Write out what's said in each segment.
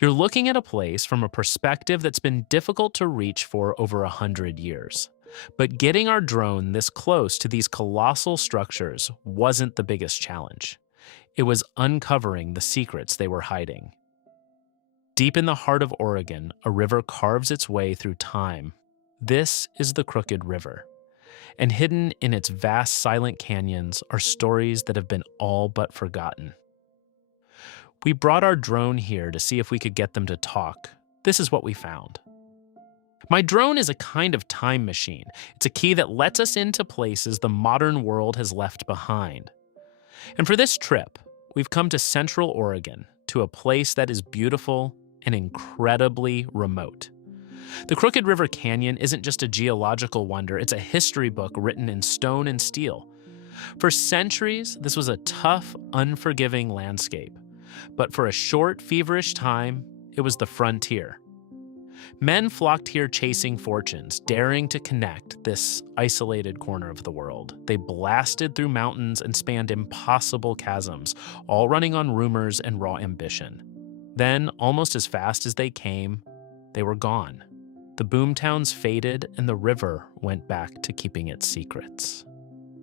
You're looking at a place from a perspective that's been difficult to reach for over 100 years. But getting our drone this close to these colossal structures wasn't the biggest challenge. It was uncovering the secrets they were hiding. Deep in the heart of Oregon, a river carves its way through time. This is the Crooked River. And hidden in its vast silent canyons are stories that have been all but forgotten. We brought our drone here to see if we could get them to talk. This is what we found. My drone is a kind of time machine. It's a key that lets us into places the modern world has left behind. And for this trip, we've come to Central Oregon, to a place that is beautiful and incredibly remote. The Crooked River Canyon isn't just a geological wonder, it's a history book written in stone and steel. For centuries, this was a tough, unforgiving landscape. But for a short, feverish time, it was the frontier. Men flocked here chasing fortunes, daring to connect this isolated corner of the world. They blasted through mountains and spanned impossible chasms, all running on rumors and raw ambition. Then, almost as fast as they came, they were gone. The boomtowns faded and the river went back to keeping its secrets.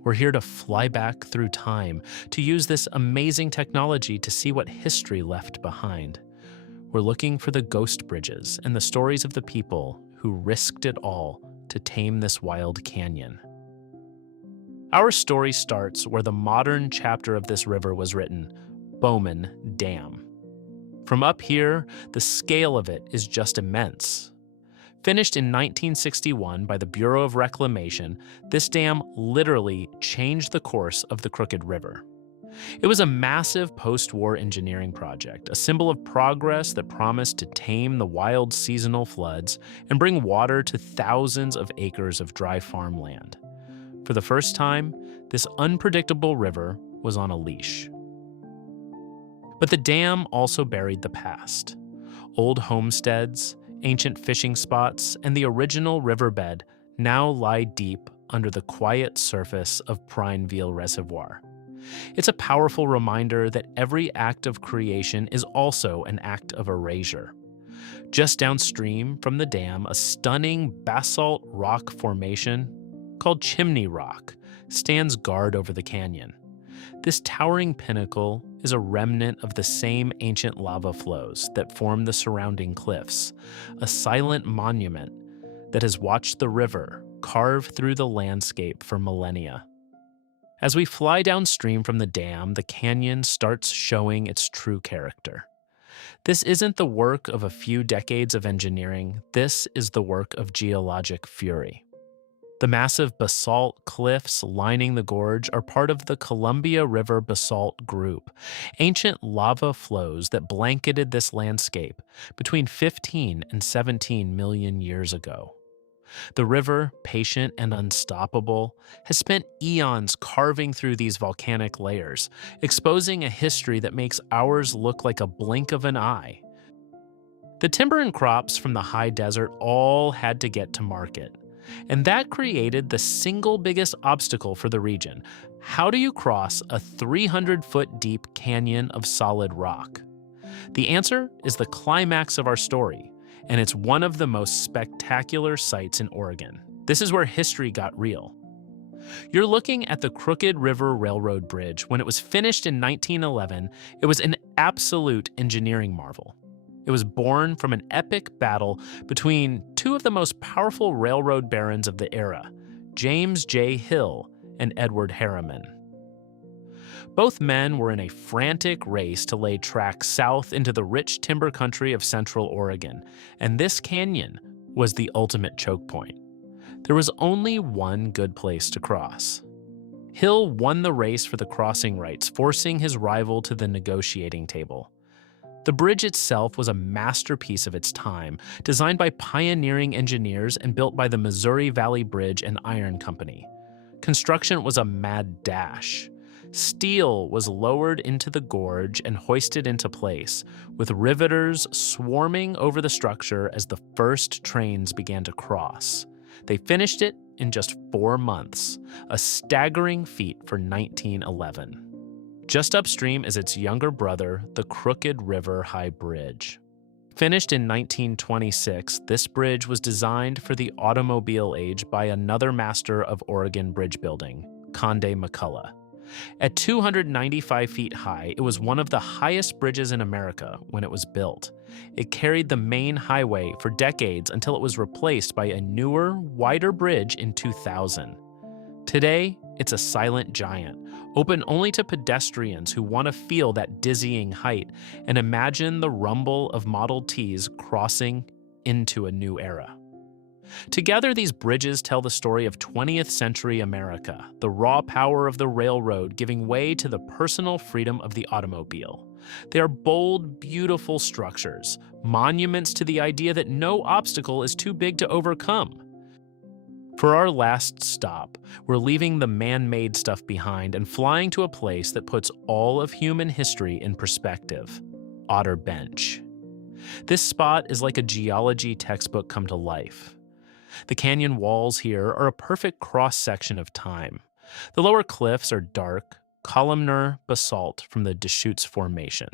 We're here to fly back through time, to use this amazing technology to see what history left behind. We're looking for the ghost bridges and the stories of the people who risked it all to tame this wild canyon. Our story starts where the modern chapter of this river was written, Bowman Dam. From up here, the scale of it is just immense. Finished in 1961 by the Bureau of Reclamation, this dam literally changed the course of the Crooked River. It was a massive post-war engineering project, a symbol of progress that promised to tame the wild seasonal floods and bring water to thousands of acres of dry farmland. For the first time, this unpredictable river was on a leash. But the dam also buried the past. Old homesteads, ancient fishing spots, and the original riverbed now lie deep under the quiet surface of Prineville Reservoir. It's a powerful reminder that every act of creation is also an act of erasure. Just downstream from the dam, a stunning basalt rock formation called Chimney Rock stands guard over the canyon. This towering pinnacle is a remnant of the same ancient lava flows that form the surrounding cliffs, a silent monument that has watched the river carve through the landscape for millennia. As we fly downstream from the dam, the canyon starts showing its true character. This isn't the work of a few decades of engineering, this is the work of geologic fury. The massive basalt cliffs lining the gorge are part of the Columbia River Basalt Group, ancient lava flows that blanketed this landscape between 15 and 17 million years ago. The river, patient and unstoppable, has spent eons carving through these volcanic layers, exposing a history that makes ours look like a blink of an eye. The timber and crops from the high desert all had to get to market. And that created the single biggest obstacle for the region. How do you cross a 300-foot deep canyon of solid rock? The answer is the climax of our story, and it's one of the most spectacular sites in Oregon. This is where history got real. You're looking at the Crooked River Railroad Bridge. When it was finished in 1911, it was an absolute engineering marvel. It was born from an epic battle between two of the most powerful railroad barons of the era, James J. Hill and Edward Harriman. Both men were in a frantic race to lay tracks south into the rich timber country of Central Oregon, and this canyon was the ultimate choke point. There was only one good place to cross. Hill won the race for the crossing rights, forcing his rival to the negotiating table. The bridge itself was a masterpiece of its time, designed by pioneering engineers and built by the Missouri Valley Bridge and Iron Company. Construction was a mad dash. Steel was lowered into the gorge and hoisted into place, with riveters swarming over the structure as the first trains began to cross. They finished it in just 4 months, a staggering feat for 1911. Just upstream is its younger brother, the Crooked River High Bridge. Finished in 1926, this bridge was designed for the automobile age by another master of Oregon bridge building, Conde McCullough. At 295 feet high, it was one of the highest bridges in America when it was built. It carried the main highway for decades until it was replaced by a newer, wider bridge in 2000. Today, it's a silent giant, open only to pedestrians who want to feel that dizzying height and imagine the rumble of Model Ts crossing into a new era. Together, these bridges tell the story of 20th century America, the raw power of the railroad giving way to the personal freedom of the automobile. They are bold, beautiful structures, monuments to the idea that no obstacle is too big to overcome. For our last stop, we're leaving the man-made stuff behind and flying to a place that puts all of human history in perspective: Otter Bench. This spot is like a geology textbook come to life. The canyon walls here are a perfect cross-section of time. The lower cliffs are dark, columnar basalt from the Deschutes Formation.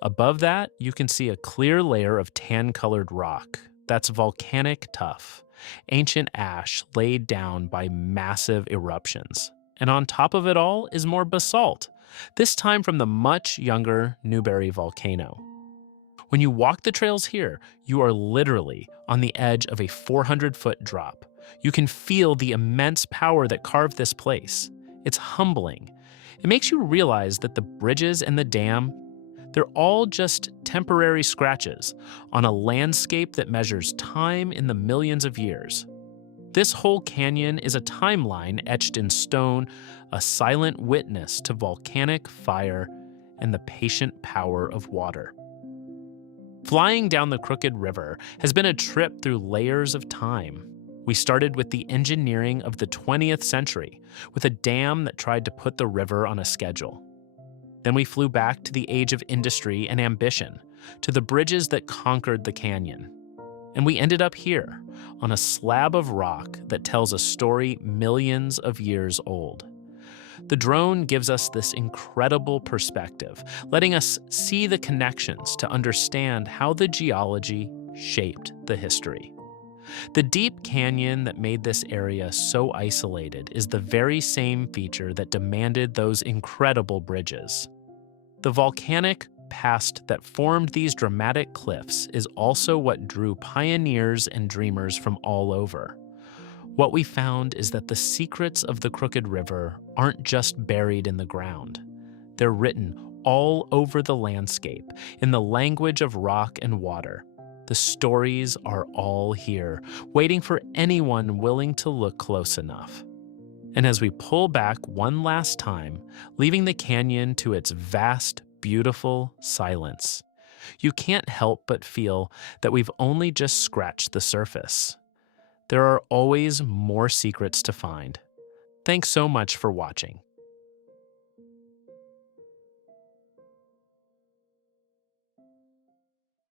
Above that, you can see a clear layer of tan-colored rock. That's volcanic tuff, ancient ash laid down by massive eruptions. And on top of it all is more basalt, this time from the much younger Newberry volcano. When you walk the trails here, you are literally on the edge of a 400-foot drop. You can feel the immense power that carved this place. It's humbling. It makes you realize that the bridges and the dam, they're all just temporary scratches on a landscape that measures time in the millions of years. This whole canyon is a timeline etched in stone, a silent witness to volcanic fire and the patient power of water. Flying down the Crooked River has been a trip through layers of time. We started with the engineering of the 20th century, with a dam that tried to put the river on a schedule. Then we flew back to the age of industry and ambition, to the bridges that conquered the canyon. And we ended up here, on a slab of rock that tells a story millions of years old. The drone gives us this incredible perspective, letting us see the connections to understand how the geology shaped the history. The deep canyon that made this area so isolated is the very same feature that demanded those incredible bridges. The volcanic past that formed these dramatic cliffs is also what drew pioneers and dreamers from all over. What we found is that the secrets of the Crooked River aren't just buried in the ground. They're written all over the landscape, in the language of rock and water. The stories are all here, waiting for anyone willing to look close enough. And as we pull back one last time, leaving the canyon to its vast, beautiful silence, you can't help but feel that we've only just scratched the surface. There are always more secrets to find. Thanks so much for watching.